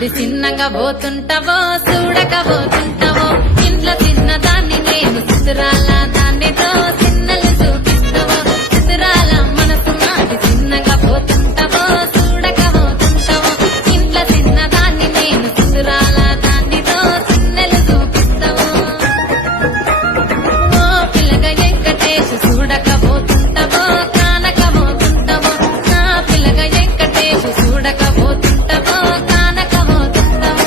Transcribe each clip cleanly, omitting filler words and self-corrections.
అది చిన్నగా పోతుంటావో చూడకపోతుంటావో ఇంట్లో చిన్నదాన్ని నేను చిత్రాల దాన్నితో చిన్నలు చూపిస్తావో చిత్రాల మనసు నాది చిన్నగా పోతుంటావో చూడకపోతుంటావో ఇంట్లో చిన్నదాన్ని నేను చిత్రాల దాన్నితో చిన్నలు చూపిస్తావో ఓ పిల్లగా వెంకటేశ్ చూడకపోతుంటావో కానకపోతుంటావో నా పిల్లగా వెంకటేశ్ చూడకపోతుంటావో కానకపోతుంటావో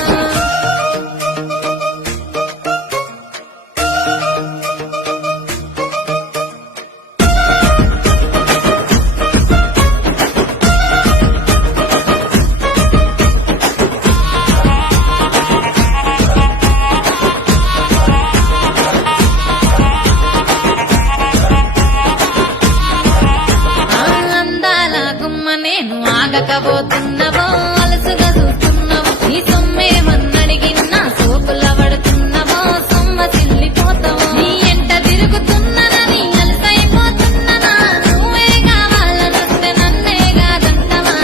అందాల గుమ్మ నేను ఆగకపోతున్నవో అలసుగా చూస్తున్నావో నీ సొమ్మేమన్నడిగిన్నా సోకుల పడుతున్నవో సొమ్మ చిల్లిపోతావో నీ ఎంట తిరుగుతున్ననని అలసైపోతున్ననా నువ్వే కావాలనొస్తే నన్నే కాదంటవా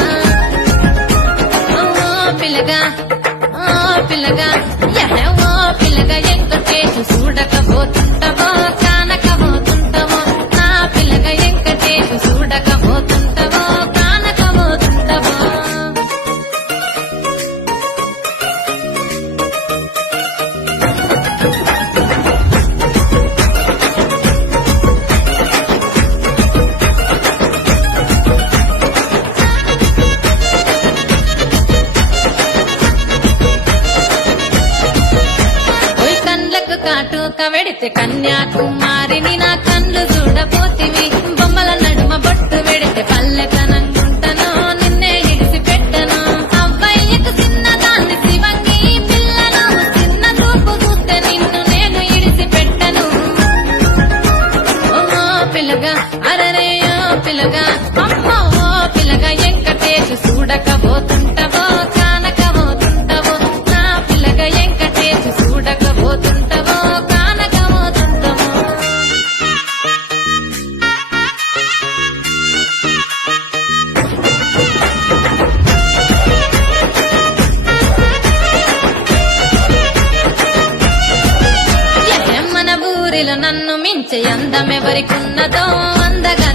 ఓ పిల్లగా ఓ పిల్లగా వెంకటేశ్ చూడకపోతుంటావో కానకపోతుంటావో నా పిల్లగా వెంకటేశ్ చూడకపోతుంటావో కానకపోతుంటావో ఓయ్ కండ్లకు కాటుక వెడితే కన్యాకుమారిని నా కండ్లు చూడపోతివి బొమ్మల నడుమ బొట్టు వెడితే పల్లెకనంటుంటను నిన్నే ఇడిసి పెట్టను అబ్బాయికు చిన్నదాన్ని శివంగి పిల్లను చిన్న చూపు చూస్తే నిన్ను నేను ఇడిసి పెట్టను ఓ పిల్లగా అరరే ఓ పిల్లగా అమ్మో ఓ పిల్లగా వెంకటేశ్ చూడకపోతుంటావో కానకపోతుంటావో నా పిల్లగా వెంకటేశ్ చూడకపోతుంటావో కానకపోతుంటావో మన ఊరిలో నన్ను మించే అందమెవరికున్నదో అందగా